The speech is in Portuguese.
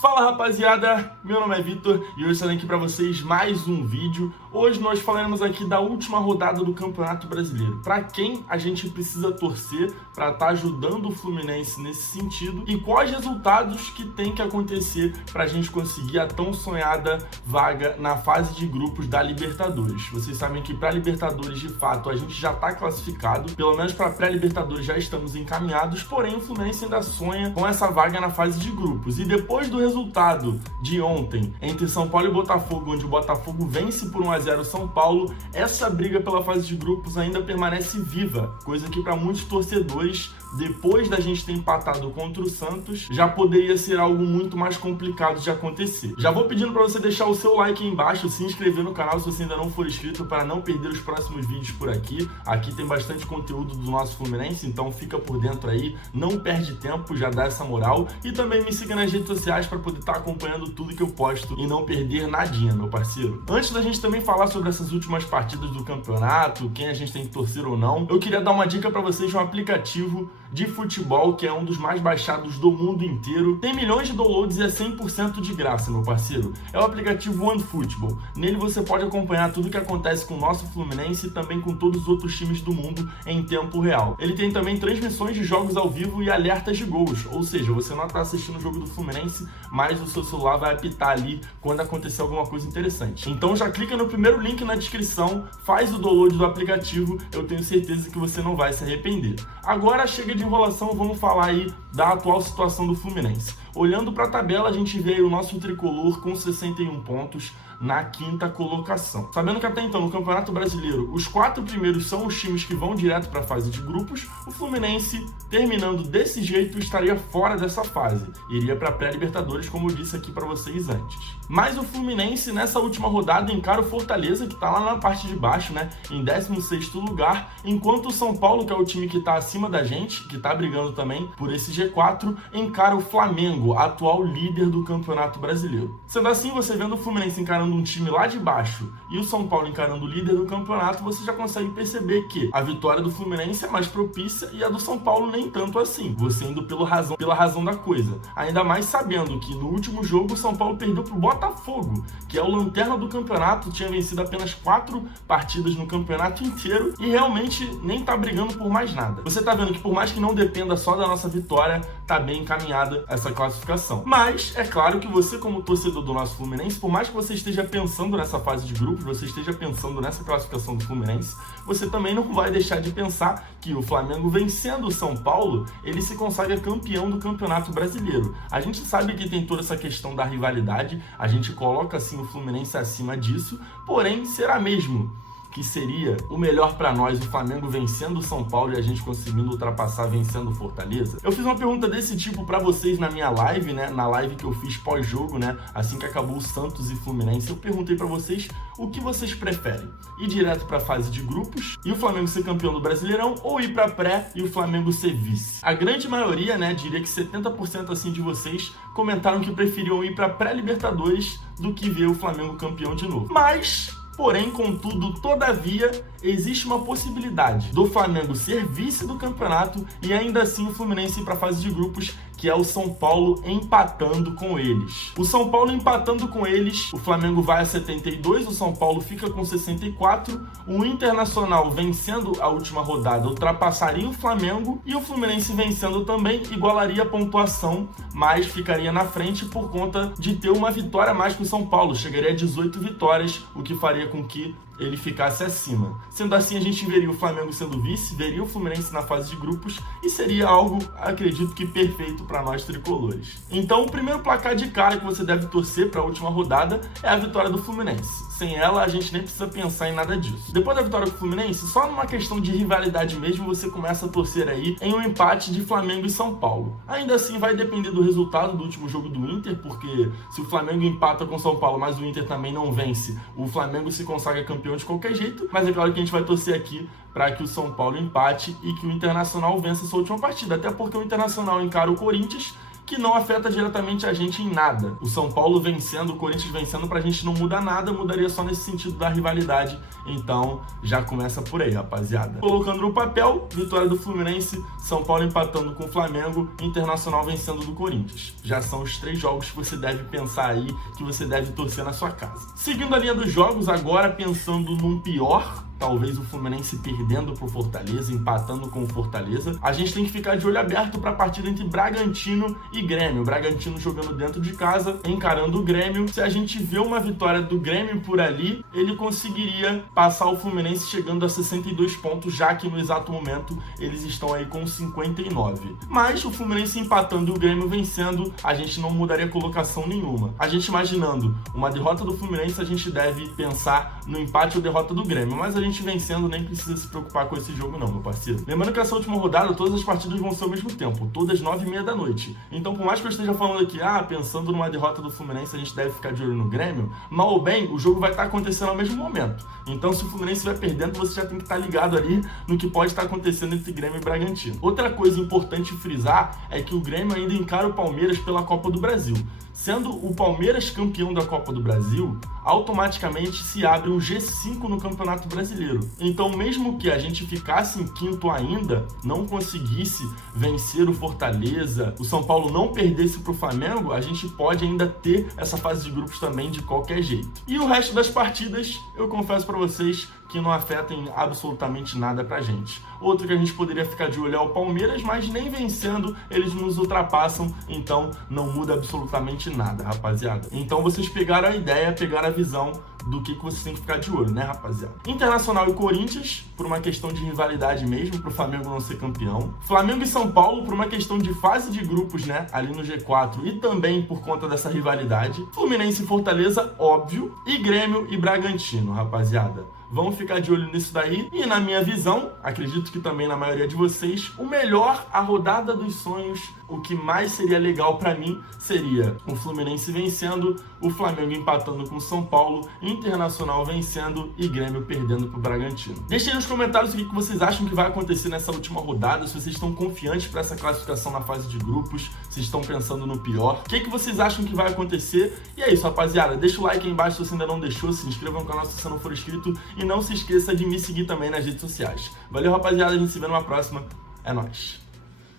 Fala rapaziada, meu nome é Vitor e hoje estou aqui para vocês mais um vídeo. Hoje nós falaremos aqui da última rodada do Campeonato Brasileiro. Para quem a gente precisa torcer para estar ajudando o Fluminense nesse sentido e quais resultados que tem que acontecer para a gente conseguir a tão sonhada vaga na fase de grupos da Libertadores. Vocês sabem que para Libertadores de fato a gente já está classificado, pelo menos para pré-Libertadores já estamos encaminhados, porém o Fluminense ainda sonha com essa vaga na fase de grupos. E depois do resultado de ontem entre São Paulo e Botafogo, onde o Botafogo vence por 1-0 São Paulo, essa briga pela fase de grupos ainda permanece viva, coisa que para muitos torcedores, depois da gente ter empatado contra o Santos, já poderia ser algo muito mais complicado de acontecer. Já vou pedindo para você deixar o seu like aí embaixo, se inscrever no canal se você ainda não for inscrito para não perder os próximos vídeos por aqui. Aqui tem bastante conteúdo do nosso Fluminense, então fica por dentro aí, não perde tempo, já dá essa moral. E também me siga nas redes sociais para poder estar acompanhando tudo que eu posto e não perder nadinha, meu parceiro. Antes da gente também falar sobre essas últimas partidas do campeonato, quem a gente tem que torcer ou não, eu queria dar uma dica para vocês de um aplicativo de futebol que é um dos mais baixados do mundo inteiro. Tem milhões de downloads e é 100% de graça, meu parceiro. É o aplicativo OneFootball. Nele você pode acompanhar tudo o que acontece com o nosso Fluminense e também com todos os outros times do mundo em tempo real. Ele tem também transmissões de jogos ao vivo e alertas de gols, ou seja, você não está assistindo o jogo do Fluminense, mas o seu celular vai apitar ali quando acontecer alguma coisa interessante. Então já clica no primeiro link na descrição, faz o download do aplicativo, eu tenho certeza que você não vai se arrepender. Agora chega de enrolação, vamos falar aí da atual situação do Fluminense. Olhando para a tabela, a gente vê aí o nosso tricolor com 61 pontos na quinta colocação. Sabendo que até então no Campeonato Brasileiro os 4 primeiros são os times que vão direto para a fase de grupos, o Fluminense, terminando desse jeito, estaria fora dessa fase. Iria para pré-Libertadores, como eu disse aqui para vocês antes. Mas o Fluminense nessa última rodada encara o Fortaleza, que está lá na parte de baixo, né, em 16º lugar, enquanto o São Paulo, que é o time que está acima da gente, que está brigando também por esse G4, encara o Flamengo, atual líder do Campeonato Brasileiro. Sendo assim, você vendo o Fluminense encarando um time lá de baixo e o São Paulo encarando o líder do campeonato, você já consegue perceber que a vitória do Fluminense é mais propícia e a do São Paulo nem tanto assim, você indo pela razão da coisa. Ainda mais sabendo que no último jogo o São Paulo perdeu para o Botafogo, que é o lanterna do campeonato, tinha vencido apenas 4 partidas no campeonato inteiro e realmente nem tá brigando por mais nada. Você tá vendo que por mais que não dependa só da nossa vitória, tá bem encaminhada essa classificação. Mas é claro que você, como torcedor do nosso Fluminense, por mais que você esteja pensando nessa fase de grupos, você esteja pensando nessa classificação do Fluminense, você também não vai deixar de pensar que o Flamengo vencendo o São Paulo, ele se consagra campeão do Campeonato Brasileiro. A gente sabe que tem toda essa questão da rivalidade, a gente coloca assim o Fluminense acima disso, porém será mesmo que seria o melhor para nós o Flamengo vencendo o São Paulo e a gente conseguindo ultrapassar vencendo o Fortaleza? Eu fiz uma pergunta desse tipo para vocês na minha live, né? Na live que eu fiz pós-jogo, né? Assim que acabou o Santos e Fluminense, eu perguntei para vocês o que vocês preferem: ir direto para a fase de grupos e o Flamengo ser campeão do Brasileirão, ou ir para pré e o Flamengo ser vice? A grande maioria, né? Diria que 70% assim de vocês comentaram que preferiam ir para pré-Libertadores do que ver o Flamengo campeão de novo. Porém, contudo, todavia, existe uma possibilidade do Flamengo ser vice do campeonato e ainda assim o Fluminense ir para a fase de grupos, que é o São Paulo empatando com eles. O São Paulo empatando com eles, o Flamengo vai a 72, o São Paulo fica com 64, o Internacional vencendo a última rodada ultrapassaria o Flamengo e o Fluminense vencendo também igualaria a pontuação, mas ficaria na frente por conta de ter uma vitória a mais que o São Paulo, chegaria a 18 vitórias, o que faria com que ele ficasse acima. Sendo assim, a gente veria o Flamengo sendo vice, veria o Fluminense na fase de grupos e seria algo, acredito que perfeito para nós tricolores. Então, o primeiro placar de cara que você deve torcer para a última rodada é a vitória do Fluminense. Sem ela, a gente nem precisa pensar em nada disso. Depois da vitória do Fluminense, só numa questão de rivalidade mesmo, você começa a torcer aí em um empate de Flamengo e São Paulo. Ainda assim, vai depender do resultado do último jogo do Inter, porque se o Flamengo empata com o São Paulo, mas o Inter também não vence, o Flamengo se consagra campeão de qualquer jeito, mas é claro que a gente vai torcer aqui para que o São Paulo empate e que o Internacional vença essa última partida, até porque o Internacional encara o Corinthians, que não afeta diretamente a gente em nada. O São Paulo vencendo, o Corinthians vencendo, pra gente não muda nada, mudaria só nesse sentido da rivalidade. Então, já começa por aí, rapaziada. Colocando no papel, vitória do Fluminense, São Paulo empatando com o Flamengo, Internacional vencendo do Corinthians. Já são os 3 jogos que você deve pensar aí, que você deve torcer na sua casa. Seguindo a linha dos jogos, agora pensando num pior, talvez o Fluminense perdendo pro Fortaleza, empatando com o Fortaleza, a gente tem que ficar de olho aberto para a partida entre Bragantino e Grêmio. O Bragantino jogando dentro de casa, encarando o Grêmio. Se a gente vê uma vitória do Grêmio por ali, ele conseguiria passar o Fluminense chegando a 62 pontos, já que no exato momento eles estão aí com 59. Mas o Fluminense empatando e o Grêmio vencendo, a gente não mudaria colocação nenhuma. A gente imaginando uma derrota do Fluminense, a gente deve pensar no empate ou derrota do Grêmio, mas a gente vencendo nem precisa se preocupar com esse jogo não, meu parceiro. Lembrando que essa última rodada, todas as partidas vão ser ao mesmo tempo, todas 9h30 da noite. Então, por mais que eu esteja falando aqui, pensando numa derrota do Fluminense, a gente deve ficar de olho no Grêmio, mal ou bem, o jogo vai estar acontecendo ao mesmo momento. Então, se o Fluminense estiver perdendo, você já tem que estar ligado ali no que pode estar acontecendo entre Grêmio e Bragantino. Outra coisa importante frisar é que o Grêmio ainda encara o Palmeiras pela Copa do Brasil. Sendo o Palmeiras campeão da Copa do Brasil, automaticamente se abre um G5 no Campeonato Brasileiro. Então, mesmo que a gente ficasse em quinto ainda, não conseguisse vencer o Fortaleza, o São Paulo não perdesse para o Flamengo, a gente pode ainda ter essa fase de grupos também de qualquer jeito. E o resto das partidas, eu confesso para vocês que não afetem absolutamente nada pra gente. Outro que a gente poderia ficar de olho é o Palmeiras, mas nem vencendo eles nos ultrapassam, então não muda absolutamente nada, rapaziada. Então vocês pegaram a ideia, pegaram a visão do que vocês têm que ficar de olho, né, rapaziada? Internacional e Corinthians, por uma questão de rivalidade mesmo, pro Flamengo não ser campeão. Flamengo e São Paulo, por uma questão de fase de grupos, né, ali no G4, e também por conta dessa rivalidade. Fluminense e Fortaleza, óbvio. E Grêmio e Bragantino, rapaziada. Vamos ficar de olho nisso daí. E na minha visão, acredito que também na maioria de vocês, o melhor, a rodada dos sonhos, o que mais seria legal pra mim, seria o Fluminense vencendo, o Flamengo empatando com o São Paulo, Internacional vencendo e Grêmio perdendo pro Bragantino. Deixem nos comentários o que vocês acham que vai acontecer nessa última rodada, se vocês estão confiantes para essa classificação na fase de grupos, se estão pensando no pior, o que vocês acham que vai acontecer. E é isso, rapaziada, deixa o like aí embaixo se você ainda não deixou, se inscreva no canal se você não for inscrito e não se esqueça de me seguir também nas redes sociais. Valeu, rapaziada, a gente se vê numa próxima, é nóis!